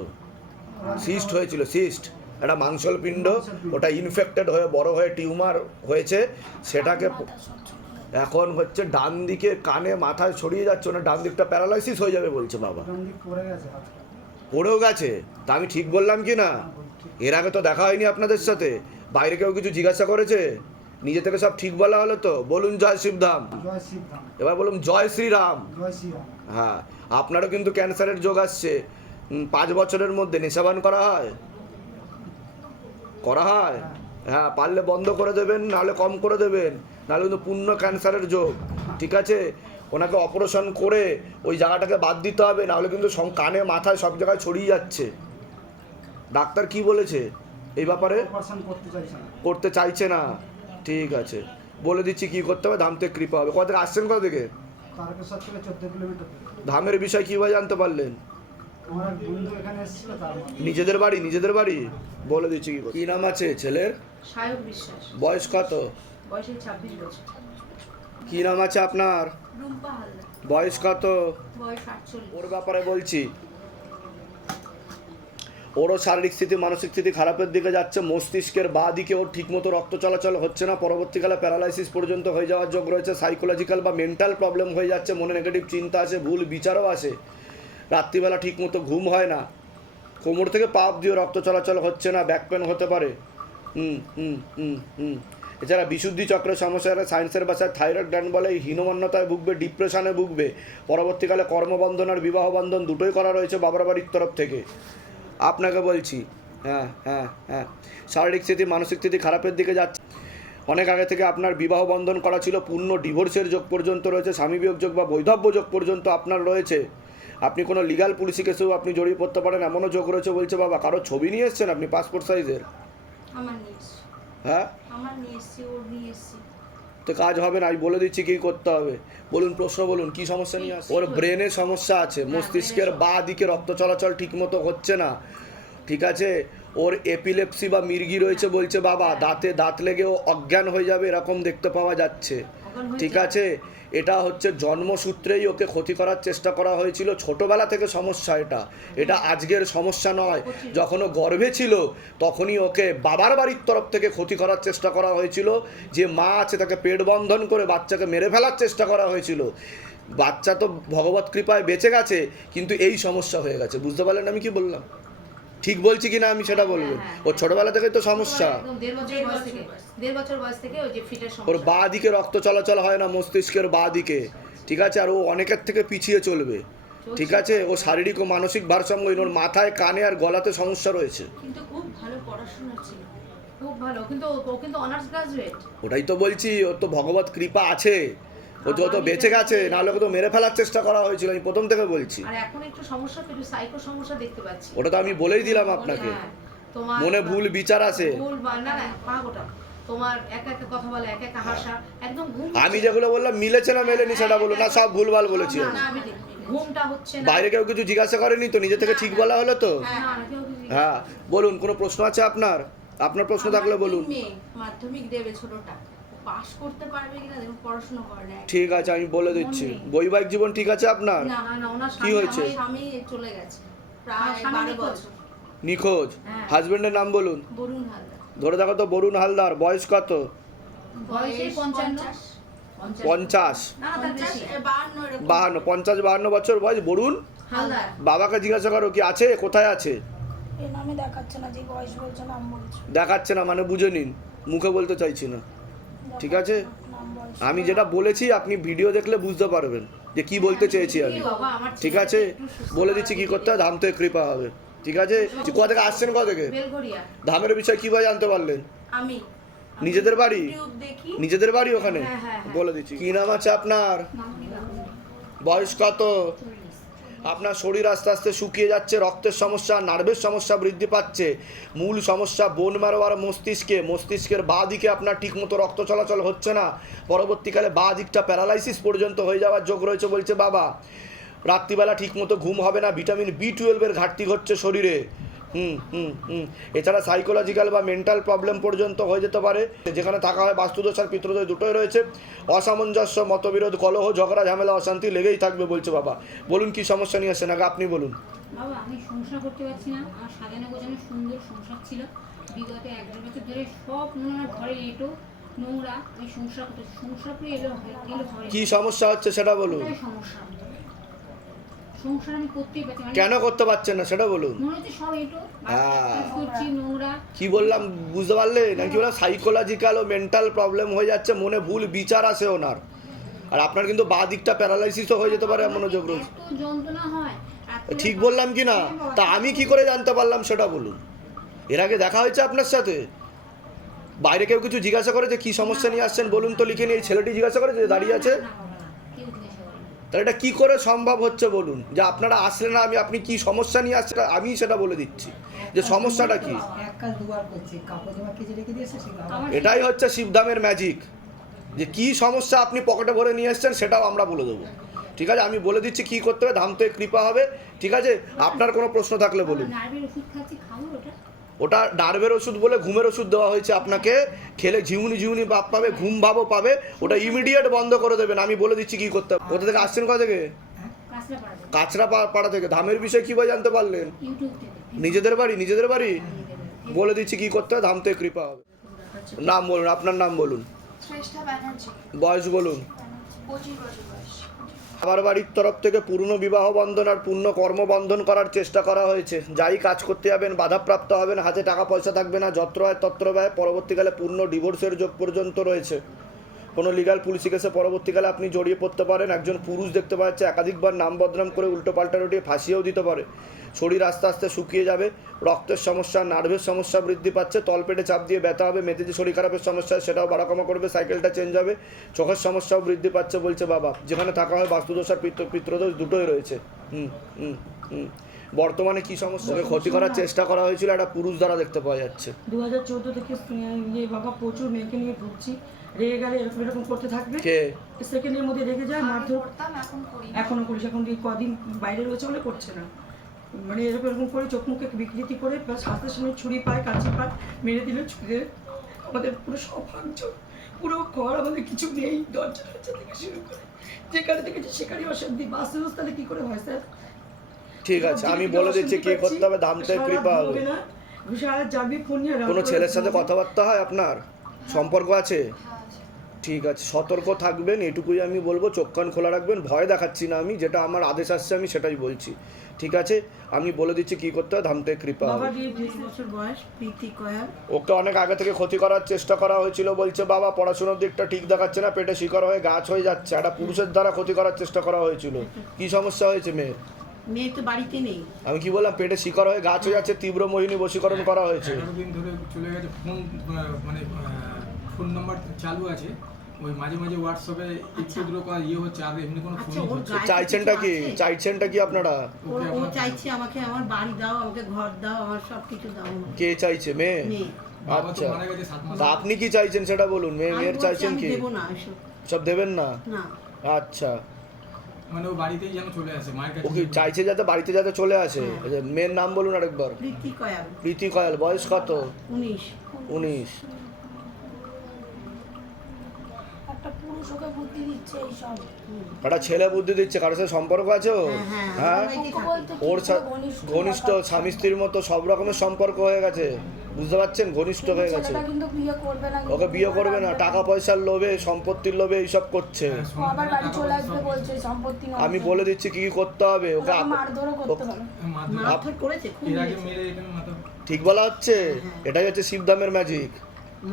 সিস্ট হয়েছিল, সিস্ট একটা মাংসলপিণ্ড, ওটা ইনফেক্টেড হয়ে বড় হয়ে টিউমার হয়েছে, সেটাকে এখন হচ্ছে ডান দিকে কানে মাথায় ছড়িয়ে যাচ্ছে, ওনার ডান দিকটা প্যারালাইসিস হয়ে যাবে বলছে বাবা। পড়ে গেছে হাতটা। পড়েও গেছে? তা আমি ঠিক বললাম কি না? এর আগে তো দেখা হয়নি আপনাদের সাথে, বাইরে কেউ কিছু জিজ্ঞাসা করেছে? নিজে থেকে সব ঠিক বলা হলো তো? বলুন জয় শিবধাম। জয় শিবধাম। এবার বলুন জয় শ্রীরাম। জয় শ্রীরাম। হ্যাঁ, আপনারও কিন্তু ক্যান্সারের যোগ আসছে, 5 বছরের মধ্যে নেশাবান করা হয়? করা হয়? হ্যাঁ, পারলে বন্ধ করে দেবেন, নাহলে কম করে দেবেন, নাহলে কিন্তু পূর্ণ ক্যান্সারের যোগ, ঠিক আছে? ওনাকে অপারেশন করে ওই জায়গাটাকে বাদ দিতে হবে, নাহলে কিন্তু কানে মাথায় সব জায়গায় ছড়িয়ে যাচ্ছে। ডাক্তার কি বলেছে এই ব্যাপারে? অপারেশন করতে চাইছে না। করতে চাইছে না? ঠিক আছে, বলে দিচ্ছি কি করতে হবে, ধাম থেকে কৃপা হবে। কোথা থেকে আসছেন, কোথা থেকে? তারকেশ্বর থেকে 14 কিলোমিটার দূরে। ধামের বিষয় কীভাবে জানতে পারলেন? আমার এক বন্ধু এখানে এসেছিল, তার মধ্যে। নিজেদের বাড়ি? নিজেদের বাড়ি বলে দিচ্ছি কি কি নাম আছে ছেলের? সায়ক বিশ্বাস, বয়স কত? বয়সে 26 বছর। কি নাম আছে আপনার? রুম্পা হালদার, বয়স কত? বয়স 48। ওর ব্যাপারে বলছি, ওরও শারীরিক স্থিতি মানসিক স্থিতি খারাপের দিকে যাচ্ছে, মস্তিষ্কের বাঁ দিকে ওর ঠিকমতো রক্ত চলাচল হচ্ছে না, পরবর্তীকালে প্যারালাইসিস পর্যন্ত হয়ে যাওয়ার যোগ রয়েছে, সাইকোলজিক্যাল বা মেন্টাল প্রবলেম হয়ে যাচ্ছে, মনে নেগেটিভ চিন্তা আসে, ভুল বিচারও আসে, রাত্রিবেলা ঠিকমতো ঘুম হয় না, কোমর থেকে পা অবধিও রক্ত চলাচল হচ্ছে না, ব্যাক পেন হতে পারে। এছাড়া বিশুদ্ধি চক্রের সমস্যা, সায়েন্সের ভাষায় থাইরয়েড গ্ল্যান্ড বলে, হীনমন্যতায় ভুগবে, ডিপ্রেশনে ভুগবে, পরবর্তীকালে কর্মবন্ধন আর বিবাহ বন্ধন দুটোই করা রয়েছে বাবার বাড়ির তরফ থেকে। আপনাকে বলছি, হ্যাঁ হ্যাঁ হ্যাঁ, শারীরিক স্থিতি মানসিক স্থিতি খারাপের দিকে যাচ্ছে, অনেক আগে থেকে আপনার বিবাহ বন্ধন করা ছিল, পূর্ণ ডিভোর্সের যোগ পর্যন্ত রয়েছে, স্বামী বিয়োগ যোগ বা বৈধব্য যোগ পর্যন্ত আপনার রয়েছে, আপনি কোনো লিগাল পুলিশি কেসেও আপনি জড়িয়ে পড়তে পারেন, এমনও যোগ রয়েছে বলছে বাবা। কারো ছবি নিয়ে এসছেন আপনি পাসপোর্ট সাইজের? আমার নিয়ে এসছি, হ্যাঁ, আমার নিয়ে এসছি, ওর নিয়ে এসছি। তো কাজ হবে না, আমি বলে দিচ্ছি কী করতে হবে। বলুন, প্রশ্ন বলুন, কি সমস্যা নিয়ে আসছে? ওর ব্রেনে সমস্যা আছে, মস্তিষ্কের বাঁ দিকে রক্ত চলাচল ঠিকমতো হচ্ছে না, ঠিক আছে? ওর এপিলেপসি বা মির্গি রয়েছে বলছে বাবা, দাঁতে দাঁত লেগেও অজ্ঞান হয়ে যাবে এরকম দেখতে পাওয়া যাচ্ছে, ঠিক আছে? এটা হচ্ছে জন্মসূত্রেই ওকে ক্ষতি করার চেষ্টা করা হয়েছিল, ছোটবেলা থেকে সমস্যা, এটা আজকের সমস্যা নয়, যখন ও গর্ভে ছিল তখনই ওকে বাবার বাড়ির তরফ থেকে ক্ষতি করার চেষ্টা করা হয়েছিল, যে মা আছে তাকে পেট বন্ধন করে বাচ্চাকে মেরে ফেলার চেষ্টা করা হয়েছিল, বাচ্চা তো ভগবত কৃপায় বেঁচে গেছে, কিন্তু এই সমস্যা হয়ে গেছে। বুঝতে পারলেন আমি কি বললাম? ঠিক বলছি কিনা আমি সেটা বলবেন। ওর ছোটবেলা থেকে তো সমস্যা, একদম 1.5 বছর বয়স থেকে ওই যে ফিটের ওর সমস্যা। বাঁ দিকে রক্ত চলাচল হয় না, মস্তিষ্কের বাঁ দিকে, ঠিক আছে? আর ও অনেকের থেকে পিছিয়ে চলবে, ঠিক আছে? ও শারীরিক ও মানসিক ভারসাম্যহীন, ওর মাথায়, কানে আর গলাতে সমস্যা রয়েছে। কিন্তু খুব ভালো পড়াশোনা ছিল, খুব ভালো, কিন্তু ও কিন্তু অনার্স গ্রাজুয়েট। ওটাই তো বলছি, ওর তো ভগবত কৃপা আছে, ও তো বেঁচে গেছে, নাহলে ওকে তো মেরে ফেলার চেষ্টা করা হয়েছিল, আমি প্রথম থেকে বলছি। আর এখন একটু সমস্যা, একটু সাইকো সমস্যা দেখতে পাচ্ছি। ওটা তো আমি বলেই দিলাম আপনাকে, হ্যাঁ, তোমার মনে ভুল বিচার আছে। ভুল না না পা গোটা, তোমার একা একা কথা বলা, একা একা হাসা, একদম ঘুম আমি যেগুলো বললাম মিলেছে না মেলেনি সেটা বলুন না, সব ভুলভাল বলেছি। না, না, আমি ঘুমটা হচ্ছে না। বাইরে কেউ কিছু জিজ্ঞাসা করেনি তো, নিজে থেকে ঠিক বলা হলো তো? না, না, কেউ কিছু- হ্যাঁ বলুন, কোনো প্রশ্ন আছে আপনার? আপনার প্রশ্ন থাকলে বলুন। আমার মেয়ে মাধ্যমিক দেবে ছোটটা, পাস করতে পারবে কিনা দেখুন, পড়াশোনা করে না। ঠিক আছে, আমি বলে দিচ্ছি। বৈবাহিক জীবন ঠিক আছে আপনার? না, না, না, ওনার কি হয়েছে? আমার স্বামী চলে গেছে প্রায় স্বামী 12 নিখোঁজ। বছর। নিখোঁজ? হ্যাঁ। হাজবেন্ডের নাম বলুন। বরুণ হালদার। ধরে দেখো তো, বরুণ হালদার। বয়স কত? বয়সে 55 50? না, তার বেশি। 52 এরকম। 52, 50-52 বছর বয়স। বরুণ হালদার। বাবাকে জিজ্ঞাসা করো কি আছে, কোথায় আছে? এ নামে দেখাচ্ছে না, যে বয়স বলছে নাম বলছে। দেখাচ্ছে না মানে বুঝে নিন, মুখে বলতে চাইছি না, ঠিক আছে? নাম বয়স আমি যেটা বলেছি আপনি ভিডিও দেখলে বুঝতে পারবেন যে কি বলতে চেয়েছি আমি, বাবা, আমার ঠিক আছে? বলে দিচ্ছি কি করতে হয়, ধাম থেকে কৃপা হবে, ঠিক আছে? কোথা থেকে আসছেন, কোথা থেকে? বেলঘরিয়া। ধামের বিষয় কিভাবে জানতে পারলেন? আমি নিজেদের বাড়ি? ইউটিউব দেখি। নিজেদের বাড়ি ওখানে? হ্যাঁ, হ্যাঁ, হ্যাঁ। বলে দিচ্ছি। কি নাম আছে আপনার? বয়স কত? আপনার শরীর আস্তে আস্তে শুকিয়ে যাচ্ছে, রক্তের সমস্যা, নার্ভের সমস্যা বৃদ্ধি পাচ্ছে। মূল সমস্যা বোন ম্যারো আর মস্তিষ্কে। মস্তিষ্কের বাঁ দিকে আপনার ঠিকমতো রক্ত চলাচল হচ্ছে না, পরবর্তীকালে বাঁ দিকটা প্যারালাইসিস পর্যন্ত হয়ে যাওয়ার যোগ রয়েছে বলছে বাবা। রাত্রিবেলা ঠিকমতো ঘুম হবে না, ভিটামিন B12 ঘাটতি ঘটছে শরীরে। এছাড়া সাইকোলজিক্যাল বা মেন্টাল প্রবলেম পর্যন্ত হয়ে যেতে পারে। যেখানে থাকা হয় বাস্তুদোষ আর পিতৃদোষ দুটোই রয়েছে। অসামঞ্জস্য, মতবিরোধ, কলহ, ঝগড়া, ঝামেলা, অশান্তি লেগেই থাকবে বলছে বাবা। বলুন কি সমস্যা নিয়ে আসছেন, আগে আপনি বলুন। বাবা, আমি সংসার করতে পারছি না। আমার সাজানো গোছানো সুন্দর সংসার ছিল, বিগত 1-1.5 বছর ধরে সব মনে হয় ঘরে এঁটো নোংরা। আমি সংসার করতে, সংসার করে এলো হয় কি সমস্যা হচ্ছে সেটা বলুন। ওটাই সমস্যা। সংসার আমি করতেই পারছি না। কেন করতে পারছেন না সেটা বলুন। মনে হচ্ছে সব এঁটো হ্যাঁ। করছি, নোংরা। কি বললাম বুঝতে পারলেন? নাকি বললাম সাইকোলজিক্যাল ও মেন্টাল প্রবলেম হয়ে যাচ্ছে, মনে ভুল বিচার আছে ওনার। আর আপনার কিন্তু বাঁ দিকটা প্যারালাইসিসও হয়ে যেতে পারে এমন যোগ রয়েছে। এত যন্ত্রণা হয়। ঠিক বললাম কি না? তা আমি কি করে জানতে পারলাম সেটা বলুন। এর আগে দেখা হয়েছে আপনার সাথে? বাইরে কেউ কিছু জিজ্ঞাসা করে যে কি সমস্যা নিয়ে আসছেন বলুন তো, লিখে নিয়ে। এই ছেলেটি জিজ্ঞাসা করে যে দাঁড়িয়ে আছে, না বাবা, না, কেউ জিজ্ঞাসা করেনি। তাহলে এটা কি করে সম্ভব হচ্ছে বলুন? যে আপনারা আসলে না, আপনি কি সমস্যা নিয়ে আসছেন আমি সেটা বলে দিচ্ছি যে সমস্যাটা কি। এক কাজ দুবার করছি, কাপড় জামা কেচে রেখে দিয়েছে সে আবার এটাই হচ্ছে শিবধামের ম্যাজিক, যে কি সমস্যা আপনি পকেটে ভরে নিয়ে এসছেন সেটাও আমরা বলে দেবো, ঠিক আছে? আমি বলে দিচ্ছি কি করতে হবে, ধাম থেকে কৃপা হবে, ঠিক আছে? আপনার কোনো প্রশ্ন থাকলে বলুন। নার্ভের ওষুধ খাচ্ছি, খাবো ওটা? ওটা নার্ভের ওষুধ বলে ঘুমের ওষুধ দেওয়া হয়েছে আপনাকে, খেলে ঝিউনি ঝিউনি ভাব পাবে, ঘুম ভাবও পাবে, ওটা ইমিডিয়েট বন্ধ করে দেবেন। আমি বলে দিচ্ছি কি করতে হবে। কোথা থেকে আসছেন, কোথা থেকে? কাঁচরা পাড়া থেকে। কাঁচরা পাড়া থেকে। ধামের বিষয়ে কীভাবে জানতে পারলেন? ইউটিউব থেকে। নিজেদের বাড়ি? নিজেদের বাড়ি? বলে দিচ্ছি কি করতে হবে, ধাম থেকে কৃপা হবে। নাম বলুন, আপনার নাম বলুন। শ্রেষ্ঠা ব্যানার্জি, বয়স বলুন। 25 বছর বয়স। আমার বাড়ির তরফ থেকে পূর্ণ বিবাহ বন্ধন আর পূর্ণ কর্মবন্ধন করার চেষ্টা করা হয়েছে। যাই কাজ করতে যাবেন বাধাপ্রাপ্ত হবেন, হাতে টাকা পয়সা থাকবে না, যত্র হয় তত্র ব্যয়। পরবর্তীকালে পূর্ণ ডিভোর্সের যোগ পর্যন্ত রয়েছে। কোনো লিগাল পুলিশি কেসে পরবর্তীকালে আপনি জড়িয়ে পড়তে পারেন। একজন পুরুষ দেখতে পাচ্ছে একাধিকবার নাম বদনাম করে উল্টো পাল্টা রটিয়ে ফাঁসিয়েও দিতে পারে। শরীর আস্তে আস্তে শুকিয়ে যাবে, রক্তের সমস্যা, নার্ভের সমস্যা বৃদ্ধি পাচ্ছে, তলপেটে চাপ দিয়ে ব্যথা হবে, মেঝেতে শরীর খারাপের সমস্যা সেটাও বাড়াকমা করবে, সাইকেলটা চেঞ্জ হবে, চোখের সমস্যাও বৃদ্ধি পাচ্ছে বলছে বাবা। যেখানে থাকা হয় বাস্তুদোষ আর পিতৃদোষ দুটোই রয়েছে। বর্তমানে কি সমস্যা? ক্ষতি করার চেষ্টা করা হয়েছিল, একটা পুরুষ দ্বারা দেখতে পাওয়া যাচ্ছে। 2014 থেকে বাবা প্রচুর মেয়েকে নিয়ে ভুগছি। রেগে গেলে এরকম এরকম করতে থাকবে, কে? সেকেন্ডের মধ্যে রেগে যায়, মারধর করতাম, এখন করি না। এখনো করিস। এখন কদিন বাইরে রয়েছে বলে করছে না, মানে এরকম এরকম করে চোখ মুখে বিকৃতি করে প্লাস হাতের সামনে ছুরি পায়, কাঁচি পায়, মেরে দিলে ছুঁড়ে আমাদের পুরো সব ভাঙচুর, পুরো ঘর আমাদের কিছু নেই, দরজা থেকে শুরু করে যেখানে দেখেছি সেখানেই অশান্তি। বাস্তুদোষ তাহলে কি করে হয় স্যার? ঠিক আছে, আমি বলে দিচ্ছি কি করতে হবে, ধাম থেকে কৃপা হবে। সারা যাবি ফোন নিয়ে কোনো ছেলের সাথে কথাবার্তা হয় আপনার? সম্পর্ক আছে? ঠিক আছে, সতর্ক থাকবেন এটুকুই আমি বলবো, চোখ কান খোলা রাখবেন, ভয় দেখাচ্ছি না আমি, যেটা আমার আদেশ আসছে আমি সেটাই বলছি, ঠিক আছে? আমি বলে দিচ্ছি কি করতে হয়, ধাম থেকে কৃপা হবে। বাবার 20 বছর বয়স, প্রীতি কয়াল। ওকে অনেক আগে থেকে ক্ষতি করার চেষ্টা করা হয়েছিল বলছে বাবা, পড়াশোনার দিকটা ঠিক দেখাচ্ছে না, পেটে শিকড় হয়ে গাছ হয়ে যাচ্ছে, একটা পুরুষের দ্বারা ক্ষতি করার চেষ্টা করা হয়েছিল। কি সমস্যা হয়েছে মেয়ের? মেয়ে তো বাড়িতে নেই। আমি কি বললাম, পেটে শিকড় হয়ে গাছ হয়ে যাচ্ছে, তীব্র মোহিনী বশীকরণ করা হয়েছে। 11 দিন ধরে চলে গেছে, ফোন মানে ফোন নাম্বার চালু আছে, ওই মাঝে মাঝে হোয়াটসঅ্যাপে একটু দূর করা হচ্ছে, আর এমনি কোনো আচ্ছা, ফোন ওর হচ্ছে গায়ে চাইছেনটা কি, কিছু আছে? চাইছেনটা কি আপনারা? ও চাইছে আমাকে আমার বাড়ি দাও, আমাকে ঘর দাও, আমার সব কিছু দাও। কে চাইছে? মেয়ে? মেয়ে। বাবা তো আচ্ছা, মারা গেছে 7 মাস তা আপনি কি চাইছেন সেটা বলুন। আমি মেয়ের বলছি চাইছেন আমি কি? দেবো না এসব। সব দেবেন না? না। আচ্ছা, মানে ও বাড়িতেই যেন চলে আসে মায়ের ও কি কাছে। চাইছে যাতে বাড়িতে যাতে চলে আসে? হ্যাঁ। আচ্ছা, মেয়ের নাম বলুন আরেকবার। প্রীতি কয়াল, প্রীতি কয়াল, বয়স কত? 19। 19। একটা পুরুষ ওকে বুদ্ধি দিচ্ছে এইসব। একটা ছেলে বুদ্ধি দিচ্ছে, কারোর সাথে সম্পর্ক আছে ওর? হ্যাঁ, হ্যাঁ, ওকে বলতে কি ওর সাথে ঘনিষ্ঠ ঘনিষ্ঠ ব্যাপার। স্বামী স্ত্রীর মতো সব রকমের সম্পর্ক হয়ে গেছে, বুঝতে পারছেন? ঘনিষ্ঠ হয়ে গেছে। ছেলেটা কিন্তু বিয়ে করবে না, ওকে বিয়ে করবে না, টাকা পয়সার লোভে, সম্পত্তির লোভে এইসব করছে। ও আবার বাড়ি চলে আসবে বলছে, সম্পত্তি নষ্ট। আমি বলে দিচ্ছি কি কি করতে হবে ওকে। ওকে মারধরও করতে পারে। মারধর করেছে, খুব এর আগে মেরেছে। মেরে এখানে মাথা ঠিক বলা হচ্ছে, এটাই হচ্ছে শিবধামের ম্যাজিক।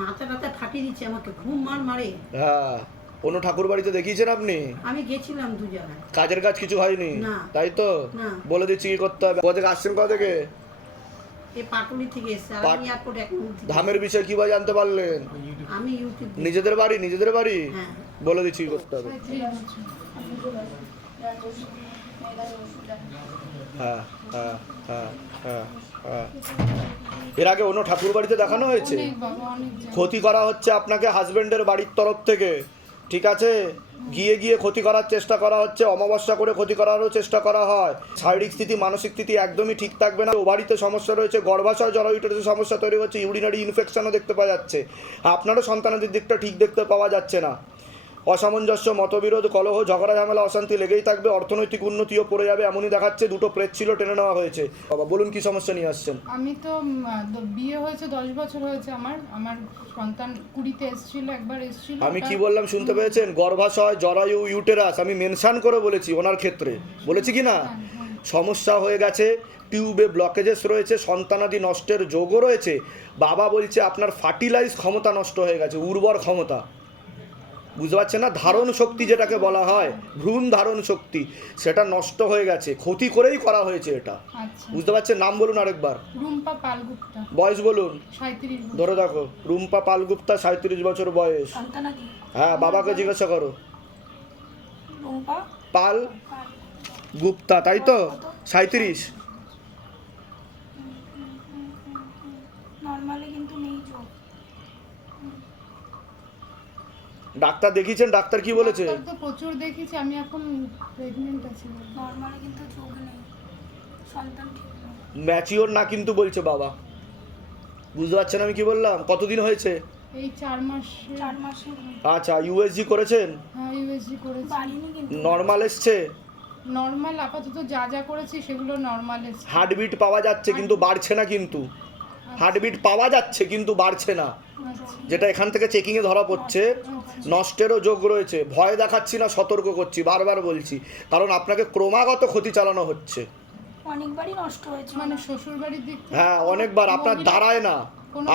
মাথা টাথা ফাটিয়ে দিচ্ছে আমাকে, খুব মারে। হ্যাঁ, কোনো ঠাকুর বাড়িতে দেখিয়েছেন আপনি? আমি গেছিলাম 2 জায়গায়। কাজের কাজ কিছু হয়নি, না। তাই তো? না। বলে দিচ্ছি কি করতে হবে। কোথা থেকে আসছেন, কোথা থেকে? এই পাটুলি থেকে এসছে, আর আমি এয়ারপোর্ট এখন থেকে। ধামের বিষয়ে কিভাবে জানতে পারলেন? আমি ইউটিউব দেখি। নিজেদের বাড়ি, নিজেদের বাড়ি? হ্যাঁ। বলে দিচ্ছি কি করতে হবে। হ্যাঁ হ্যাঁ হ্যাঁ হ্যাঁ হ্যাঁ। এর আগে অন্য ঠাকুর বাড়িতে দেখানো হয়েছে, ক্ষতি করা হচ্ছে আপনাকে হাজবেন্ডের বাড়ির তরফ থেকে, ঠিক আছে? গিয়ে গিয়ে ক্ষতি করার চেষ্টা করা হচ্ছে, অমাবস্যা করে ক্ষতি করারও চেষ্টা করা হয়। শারীরিক স্থিতি, মানসিক স্থিতি একদমই ঠিক থাকবে না। ও বাড়িতে সমস্যা রয়েছে, গর্ভাশয় জরায়ুতে সমস্যা তৈরি হচ্ছে, ইউরিনারি ইনফেকশনও দেখতে পাওয়া যাচ্ছে। আপনারও সন্তানাদের দিকটা ঠিক দেখতে পাওয়া যাচ্ছে না। অসামঞ্জস্য, মতবিরোধ, কলহ, ঝগড়া ঝামেলা, অশান্তি লেগেই থাকবে। অর্থনৈতিক উন্নতিও পড়ে যাবে এমনই দেখাচ্ছে। 2টো প্রেত ছিল, টেনে নেওয়া হয়েছে। বাবা বলুন কি সমস্যা নিয়ে আসছেন? আমি তো বিয়ে হয়েছে 10 বছর হয়েছে আমার সন্তান 20-তে এসেছিল, একবার এসেছিল। আমি কি বললাম শুনতে পেয়েছেন? গর্ভাশয়, জরায়ু, ইউটেরাস, আমি মেনশন করে বলেছি ওনার ক্ষেত্রে, বলেছি কি না? সমস্যা হয়ে গেছে, টিউবে ব্লকেজেস রয়েছে, সন্তানাদি নষ্টের যোগও রয়েছে। বাবা বলছে আপনার ফার্টিলাইজ ক্ষমতা নষ্ট হয়ে গেছে, উর্বর ক্ষমতা, বুঝতে পারছেন না? ধারণ শক্তি যেটাকে বলা হয়, ভ্রূণ ধারণ শক্তি, সেটা নষ্ট হয়ে গেছে, ক্ষতি করেই করা হয়েছে এটা, বুঝতে পারছেন? নাম বলুন আরেকবার। রুম্পা পালগুপ্তা। বয়স বলুন। 37 বছর। ধরে দেখো, রুম্পা পালগুপ্তা, 37 বছর বয়স। হ্যাঁ, বাবাকে জিজ্ঞাসা করো। রুম্পা পাল গুপ্তা, তাই তো? 37। নরমালি কিন্তু নেই যোগ। ডাক্তার দেখিয়েছেন? ডাক্তার কি বলেছে? ডাক্তার তো প্রচুর দেখিয়েছি, আমি এখন প্রেগন্যান্ট আছি। নরমালি কিন্তু যোগ নেই, সন্তান ঠিক না। ম্যাচিওর না কিন্তু বলছে বাবা, বুঝতে পারছেন আমি কি বললাম? কতদিন হয়েছে? এই 4 মাস। 4 মাসে আচ্ছা, ইউএসজি করেছেন? হ্যাঁ, ইউএসজি করেছি। বাড়িনি কিন্তু। নর্মাল এসছে? নরমাল আপাতত যা যা করেছি সেগুলো নরমাল এসেছে। হার্টবিট পাওয়া যাচ্ছে কিন্তু বাড়ছে না, কিন্তু হার্টবিট পাওয়া যাচ্ছে কিন্তু বাড়ছে না, যেটা এখান থেকে চেকিংয়ে ধরা পড়ছে। নষ্টেরও যোগ রয়েছে। ভয় দেখাচ্ছি না, সতর্ক করছি, বারবার বলছি, কারণ আপনাকে ক্রমাগত ক্ষতি চালানো হচ্ছে। অনেকবারই নষ্ট হয়েছে। মানে শ্বশুর বাড়ির দিক থেকে? হ্যাঁ, অনেকবার। আপনার দাঁড়ায় না,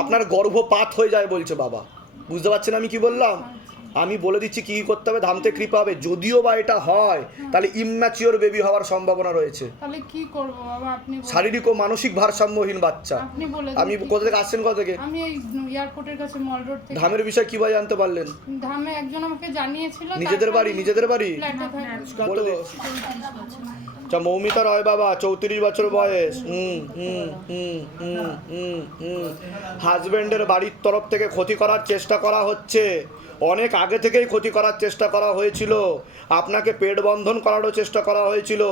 আপনার গর্ভপাত হয়ে যায় বলছে বাবা, বুঝতে পারছেন আমি কি বললাম? আমি বলে দিচ্ছি কি করতে হবে, ধামতে কৃপা হবে। যদিও বা এটা হয়, তাহলে ইম্যাচিওর বেবি হওয়ার সম্ভাবনা রয়েছে। তাহলে কি করব বাবা, আপনি বলুন। শারীরিক ও মানসিক ভারসাম্যহীন বাচ্চা। আপনি বলে দিন। আমি কোথা থেকে আসছেন, কোথা থেকে? আমি এই এয়ারপোর্টের কাছে মল রোড থেকে। ধামের বিষয় কিভাবে জানতে পারলেন? ধামে একজন আমাকে জানিয়েছিল। নিজেদের বাড়ি? নিজেদের বাড়ি বলে দিন। আচ্ছা, মৌমিতা রয় বাবা, 34 বছর বয়স। হাজবেন্ডের বাড়ির তরফ থেকে ক্ষতি করার চেষ্টা করা হচ্ছে, অনেক আগে থেকেই ক্ষতি করার চেষ্টা করা হয়েছিল। আপনাকে পেট বন্ধন করারও চেষ্টা করা হয়েছিল।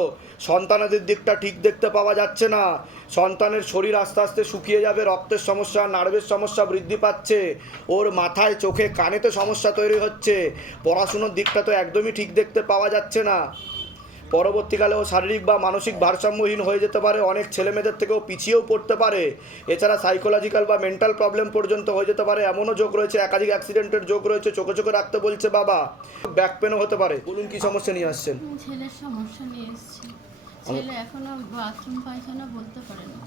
সন্তানাদের দিকটা ঠিক দেখতে পাওয়া যাচ্ছে না। সন্তানের শরীর আস্তে আস্তে শুকিয়ে যাবে, রক্তের সমস্যা, নার্ভের সমস্যা বৃদ্ধি পাচ্ছে, ওর মাথায়, চোখে, কানেতে সমস্যা তৈরি হচ্ছে। পড়াশুনোর দিকটা তো একদমই ঠিক দেখতে পাওয়া যাচ্ছে না। পরবর্তীকালে ও শারীরিক বা মানসিক ভারসাম্যহীন হয়ে যেতে পারে, অনেক ছেলেমেয়েদের থেকেও পিছিয়েও পড়তে পারে, এছাড়া সাইকোলজিক্যাল বা মেন্টাল প্রবলেম পর্যন্ত হয়ে যেতে পারে, এমনও যোগ রয়েছে, একাধিক অ্যাক্সিডেন্টের যোগ রয়েছে, চোখে চোখে রাখতে বলছে বাবা, ব্যাক পেনও হতে পারে। বলুন কি সমস্যা নিয়ে আসছেন? ছেলের সমস্যা নিয়ে এসেছি। ছেলে এখনো বাথরুম পায়খানা বলতে পারে না।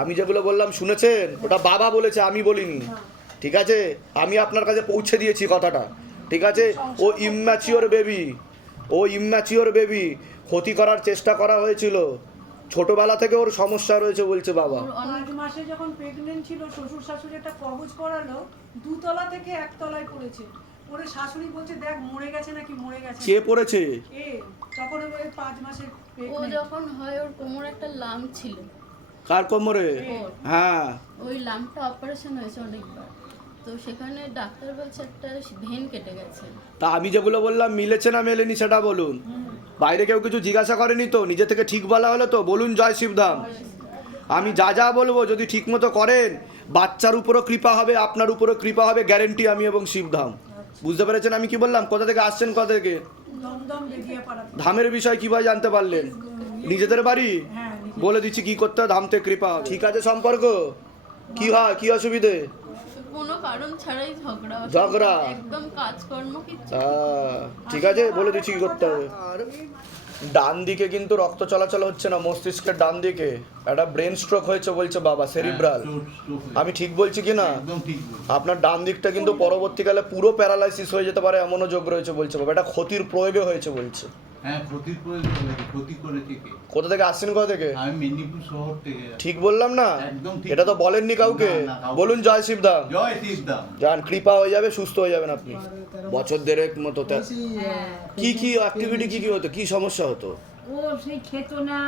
আমি যেগুলো বললাম শুনেছেন? ওটা বাবা বলেছে, আমি বলিনি, ঠিক আছে? আমি আপনার কাছে পৌঁছে দিয়েছি কথাটা, ঠিক আছে? ও ইম্যাচিওর বেবি, ক্ষতি করার চেষ্টা করা হয়েছিল, ছোটবেলা থেকে ওর সমস্যা রয়েছে বলছে বাবা। 5 মাসে যখন প্রেগনেন্ট ছিল শ্বশুর শাশুড়ি একটা কবজ পড়ালো, 2 তলা থেকে 1 তলায় পড়েছে। ওরে শাশুড়ি বলছে দেখ মরে গেছে নাকি মরে গেছে। কে পড়েছে? এ তখন ওই 5 মাসের ও প্রেগনেন্ট। যখন হয় ওর কোমরে একটা লাম ছিল, কার কোমরে? হ্যাঁ, ওই লামটা অপারেশন হয়েছে অনেকবার। তো সেখানে ডাক্তার বলছে একটা ভেন কেটে গেছে। তা আমি যেগুলো বললাম মিলেছে না মেলেনি সেটা বলুন। বাইরে কেউ কিছু জিজ্ঞাসা করেনি তো? নিজে থেকে ঠিক বলা হলো তো? বলুন জয় শিবধাম। আমি যা যা বলবো যদি ঠিক মতো করেন, বাচ্চার উপরও কৃপা হবে, আপনার উপরও কৃপা হবে, গ্যারেন্টি আমি এবং শিবধাম। বুঝতে পেরেছেন আমি কি বললাম? কোথা থেকে আসছেন, কোথা থেকে? দমদম বেরিয়ে পাড়া। ধামের বিষয় কিভাবে জানতে পারলেন? নিজেদের বাড়ি? হ্যাঁ, বলে দিচ্ছি কি করতে হয়, ধামতে কৃপা হবে। ঠিক আছে, সম্পর্ক কি হয়, কি অসুবিধে? কোনো কারণ ছাড়াই ঝগড়া। ঝগড়া? একদম কাজকর্ম কিছু। ঠিক আছে, বলে দিচ্ছি কি করতে হবে। আর ডান দিকে কিন্তু রক্ত চলাচল হচ্ছে না, মস্তিষ্কের ডান দিকে একটা ব্রেন স্ট্রোক হয়েছে বলছে বাবা, সেরিব্রাল। আমি ঠিক বলছি কি না? একদম ঠিক বলছো। আপনার ডান দিকটা কিন্তু পরবর্তীকালে পুরো প্যারালাইসিস হয়ে যেতে পারে, এমনও যোগ রয়েছে বলছে বাবা। এটা ক্ষতির প্রয়োগে হয়েছে বলছে। হ্যাঁ, ক্ষতির প্রয়োজন হয়েছে। ক্ষতি করেছে কে? কোথা থেকে আসছেন, কোথা থেকে? আমি মেদিনীপুর শহর থেকে। ঠিক বললাম না? একদম ঠিক। এটা তো বলেননি কাউকে। না, কাউকে। বলুন জয় শিবধাম। জয় শিবধাম। যান, কৃপা হয়ে যাবে, সুস্থ হয়ে যাবেন আপনি। বছর দেড়েক মতো কি কি অ্যাক্টিভিটি কি কি হতো, কি সমস্যা হতো? ও সেই খেত না,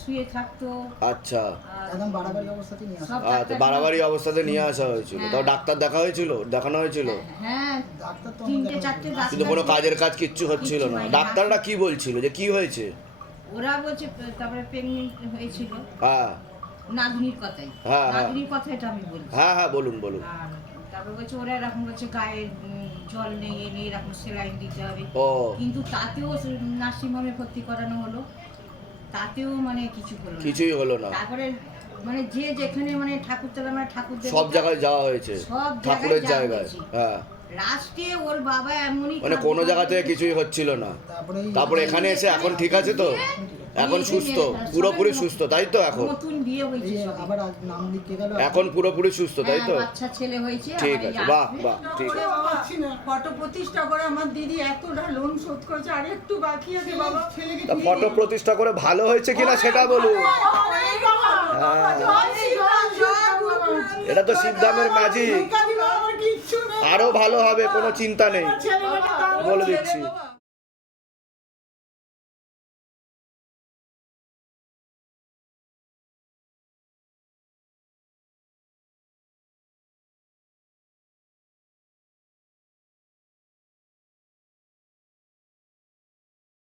শুয়ে থাকতো। আচ্ছা, একদম বাড়াবাড়ি অবস্থাতে নিয়ে আসা। সব আচ্ছা, বাড়াবাড়ি অবস্থাতে নিয়ে আসা হয়েছিল। তাও ডাক্তার দেখানো হয়েছিল? হ্যাঁ, ডাক্তার তো 3-4টে কিন্তু কোনো ডাক্তার। কাজের কাজ কিচ্ছু হচ্ছিল না। ডাক্তাররা কি বলছিল যে কি হয়েছে? ওরা বলছে তারপরে প্রেগনেন্ট হয়েছিল, হ্যাঁ নাতনির কথাই। হ্যাঁ, হ্যাঁ। নাতনির কথাটা আমি বলছি। হ্যাঁ হ্যাঁ, বলুন বলুন। আর তারপর বলছে ওরা এরকম বলছে গায়ে জল নেই, এ নেই, এরকম সেলাইন দিতে হবে। ও, কিন্তু তাতেও নার্সিংহোমে ভর্তি করানো হলো, তাতেও মানে কিছু হলো না। কিছুই হলো না। তারপরে মানে যে যেখানে মানে ঠাকুরতলা মানে ঠাকুর সব জায়গায় যাওয়া হয়েছে, সব ঠাকুরের যাওয়া জায়গায়। হয়েছে। হ্যাঁ, লাস্টে ওর বাবা এমনই মানে কোনো জায়গা থেকে কিছুই হচ্ছিল না। তারপরে এখানে এসে এখন ঠিক আছে তো? এখন সুস্থ, পুরোপুরি সুস্থ, তাই তো? এখন নতুন বিয়ে হয়েছে সবে। আবার আজ নাম লিখে গেল। এখন পুরোপুরি সুস্থ, তাই তো? হ্যাঁ, বাচ্চা ছেলে হয়েছে। ঠিক আবার এই আছে, বাহ আসবে। বাহ, ঠিক আছে। ফটো প্রতিষ্ঠা করে আমার দিদি এতটা লোন শোধ করেছে, আর একটু বাকি আছে বাবা। ছেলেকে তা ফটো প্রতিষ্ঠা করে ভালো হয়েছে কিনা সেটা বলুন। হ্যাঁ, এটা তো শিবধামের ম্যাজিক। আরো ভালো হবে, কোনো চিন্তা নেই, বলে দিচ্ছি।